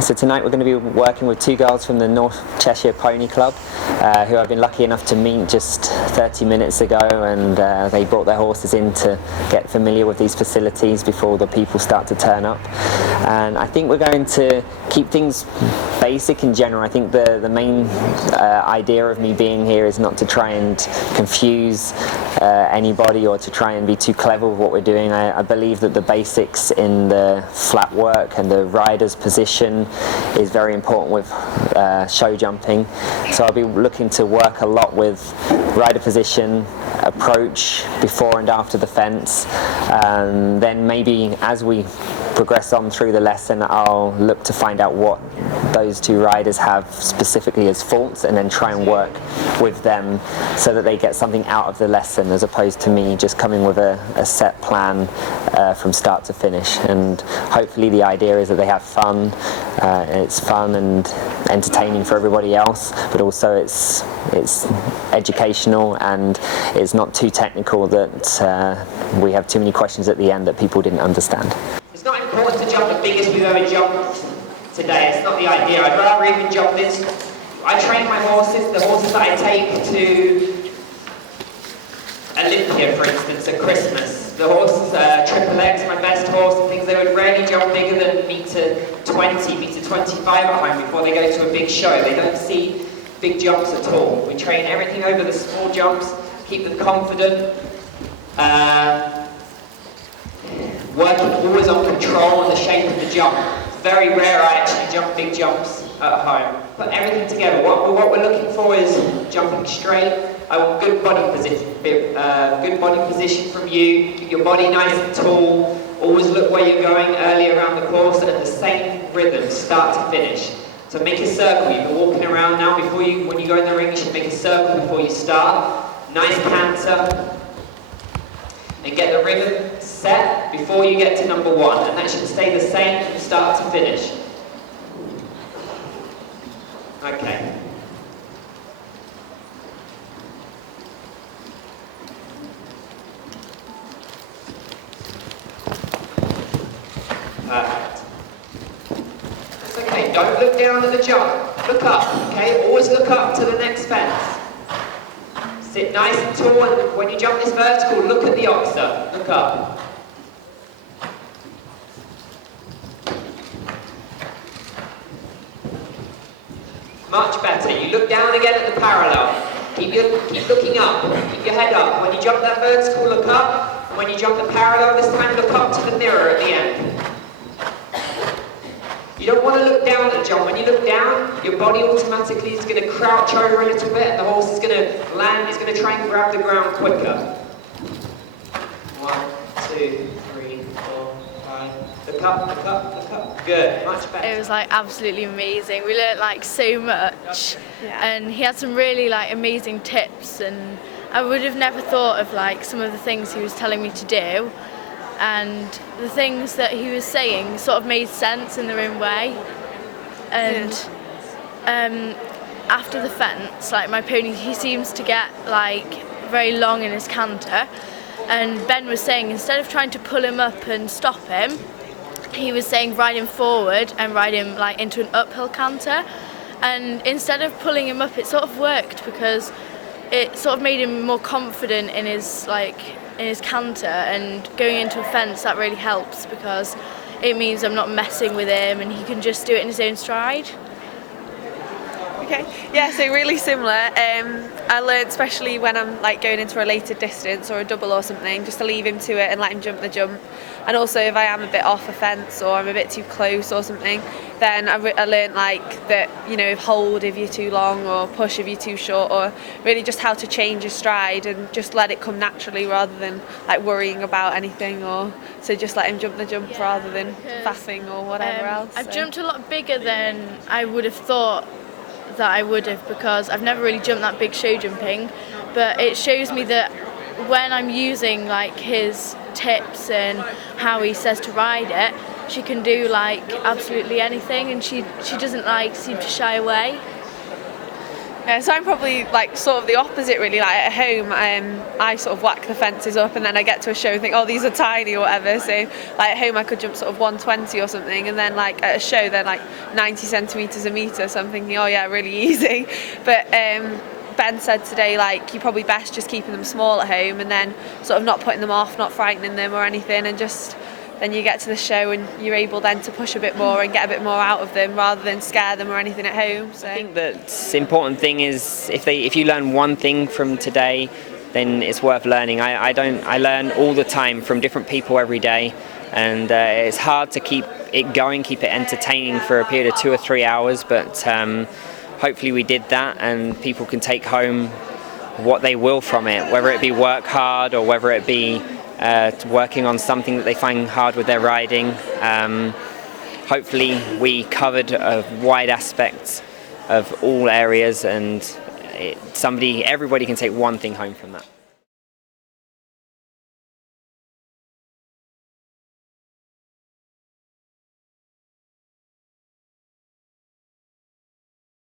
So tonight we're going to be working with two girls from the North Cheshire Pony Club who I've been lucky enough to meet just 30 minutes ago, and they brought their horses in to get familiar with these facilities before the people start to turn up. And I think we're going to keep things basic in general. I think the main idea of me being here is not to try and confuse anybody or to try and be too clever with what we're doing. I believe that the basics in the flat work and the rider's position is very important with show jumping. So I'll be looking to work a lot with rider position, approach before and after the fence, and then maybe as we progress on through the lesson I'll look to find out what those two riders have specifically as faults and then try and work with them so that they get something out of the lesson as opposed to me just coming with a set plan from start to finish. And hopefully the idea is that they have fun. It's fun and entertaining for everybody else, but also it's educational and it's not too technical that we have too many questions at the end that people didn't understand. It's not important to jump the biggest we've ever jumped today. It's not the idea. I'd rather even jump this. I train my horses, the horses that I take to Olympia, for instance, at Christmas. The horses, Triple X, my best horse, and things, they would rarely jump bigger than metre 20, metre 25 at home before they go to a big show. They don't see big jumps at all. We train everything over the small jumps, keep them confident. Working always on control and the shape of the jump. It's very rare I actually jump big jumps at home. Put everything together. What we're looking for is jumping straight. I want good body position from you. Keep your body nice and tall. Always look where you're going early around the course and the same rhythm, start to finish. So make a circle. You've been walking around now. When you go in the ring, you should make a circle before you start. Nice canter. And get the rhythm set before you get to number one, and that should stay the same from start to finish. Okay. Perfect. That's okay, don't look down at the jump. Look up, okay? Always look up to the next fence. Sit nice and tall, and when you jump this vertical, look at the oxer. Look up. Much better. You look down again at the parallel. Keep looking up. Keep your head up. When you jump that vertical, look up. And when you jump the parallel, this time look up to the mirror at the end. You don't want to look down at the jump. When you look down, your body automatically is going to crouch over a little bit and the horse is going to land, it's going to try and grab the ground quicker. 1, 2, 3, 4, 5. Look up, look up, look up. Good, much better. It was like absolutely amazing. We learnt like so much, and he had some really like amazing tips, and I would have never thought of like some of the things he was telling me to do. And the things that he was saying sort of made sense in their own way. And after the fence, like my pony, he seems to get like very long in his canter. And Ben was saying instead of trying to pull him up and stop him, he was saying ride him forward and ride him like into an uphill canter. And instead of pulling him up, it sort of worked because it sort of made him more confident in his canter, and going into a fence, that really helps because it means I'm not messing with him and he can just do it in his own stride. Okay, yeah, so really similar. I learned, especially when I'm like going into a later distance or a double or something, just to leave him to it and let him jump the jump. And also if I am a bit off a fence or I'm a bit too close or something, then I learned like that, you know, hold if you're too long or push if you're too short, or really just how to change your stride and just let it come naturally rather than like worrying about anything, or so just let him jump the jump rather than faffing or whatever else. I've jumped a lot bigger than I would have thought that I would have, because I've never really jumped that big show jumping, but it shows me that when I'm using like his tips and how he says to ride it, she can do like absolutely anything, and she doesn't like seem to shy away. Yeah, so I'm probably like sort of the opposite really. Like at home, I sort of whack the fences up, and then I get to a show and think, oh, these are tiny or whatever. So like at home, I could jump sort of 120 or something, and then like at a show, they're like 90 centimeters a meter. So I'm thinking, oh yeah, really easy. But Ben said today, like you're probably best just keeping them small at home, and then sort of not putting them off, not frightening them or anything, and just. Then you get to the show and you're able then to push a bit more and get a bit more out of them rather than scare them or anything at home. So I think the important thing is if you learn one thing from today, then it's worth learning. I learn all the time from different people every day, and it's hard to keep it going, keep it entertaining for a period of 2 or 3 hours, but hopefully we did that and people can take home what they will from it, whether it be work hard or whether it be working on something that they find hard with their riding. Hopefully we covered a wide aspect of all areas, and everybody can take one thing home from that.